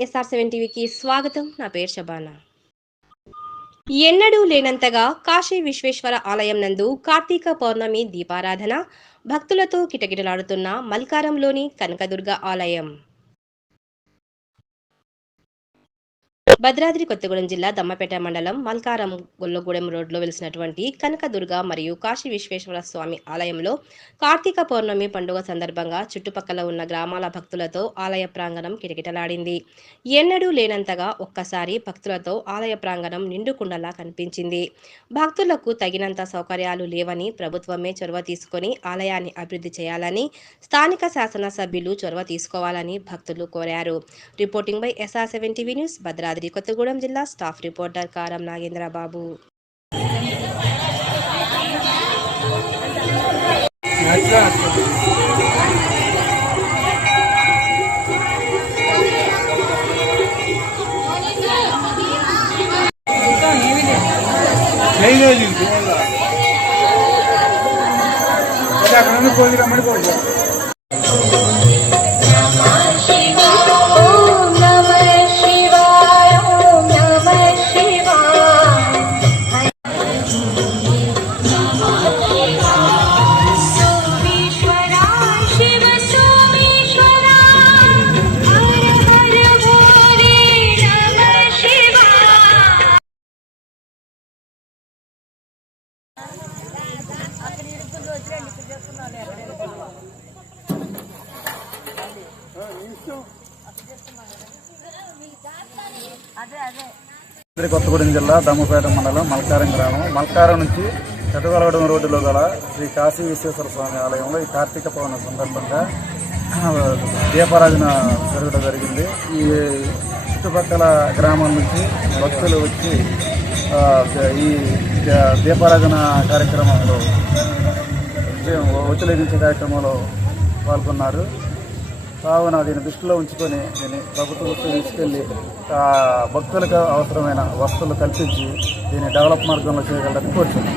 SR seven టీవీకి స్వాగతం. నా పేరు శబానా. ఎన్నడూ లేనంతగా కాశీ విశ్వేశ్వర ఆలయం నందు కార్తీక పౌర్ణమి దీపారాధన భక్తులతో కిటకిటలాడుతున్న మల్కారంలోని కనకదుర్గ ఆలయం. భద్రాద్రి కొత్తగూడెం జిల్లా దమ్మపేట మండలం మల్కారం గొల్లగూడెం రోడ్లో వెలిసినటువంటి కనకదుర్గ మరియు కాశీ విశ్వేశ్వర స్వామి ఆలయంలో కార్తీక పౌర్ణమి పండుగ సందర్భంగా చుట్టుపక్కల ఉన్న గ్రామాల భక్తులతో ఆలయ ప్రాంగణం కిటకిటలాడింది. ఎన్నడూ లేనంతగా ఒక్కసారి భక్తులతో ఆలయ ప్రాంగణం నిండుకుండలా కనిపించింది. భక్తులకు తగినంత సౌకర్యాలు లేవని ప్రభుత్వమే చొరవ తీసుకొని ఆలయాన్ని అభివృద్ధి చేయాలని స్థానిక శాసనసభ్యులు చొరవ తీసుకోవాలని భక్తులు కోరారు. Reporting by SR seven TV news Bhadradri. Yadadri Kothagudem జిల్లా స్టాఫ్ రిపోర్టర్ కారం నాగేంద్రబాబు கையில் போகிறோம் போகிறோம் కొత్తగూడెం జిల్లా దమ్మపేట మండలం మల్కారం గ్రామం. మల్కారం నుంచి చెటగలగడం రోడ్డులో గల శ్రీ కాశీ విశ్వేశ్వర స్వామి ఆలయంలో ఈ కార్తీక పౌర్ణమి సందర్భంగా దీపారాధన జరగడం జరిగింది. ఈ చుట్టుపక్కల గ్రామం నుంచి భక్తులు వచ్చి ఈ దీపారాధన కార్యక్రమంలో ఉచ్చలేగించే కార్యక్రమంలో పాల్గొన్నారు. కావున దీన్ని దృష్టిలో ఉంచుకొని దీన్ని ప్రభుత్వ తీసుకెళ్ళి ఆ, భక్తులకు అవసరమైన వస్తువులు కల్పించి దీన్ని డెవలప్ మార్గంలో చేయగలరని కోరుతున్నాం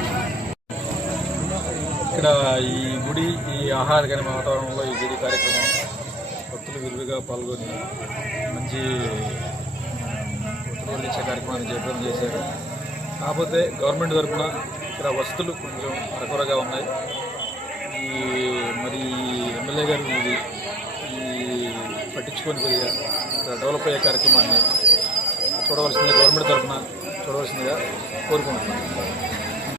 ఇక్కడ ఈ గుడి ఈ ఆహ్లాదకర వాతావరణంలో ఈ గుడి కార్యక్రమం భక్తులు విరివిగా పాల్గొని మంచి ఇచ్చే కార్యక్రమాన్ని జయప్రదం చేశారు. కాకపోతే గవర్నమెంట్ తరఫున ఇక్కడ వసతులు కొంచెం అరకొరగా ఉన్నాయి. ఈ మరి ఎమ్మెల్యే గారు ఇది పట్టించుకొని ఇక్కడ డెవలప్ అయ్యే కార్యక్రమాన్ని చూడవలసిందిగా గవర్నమెంట్ తరఫున చూడవలసిందిగా కోరుకుంటున్నాను.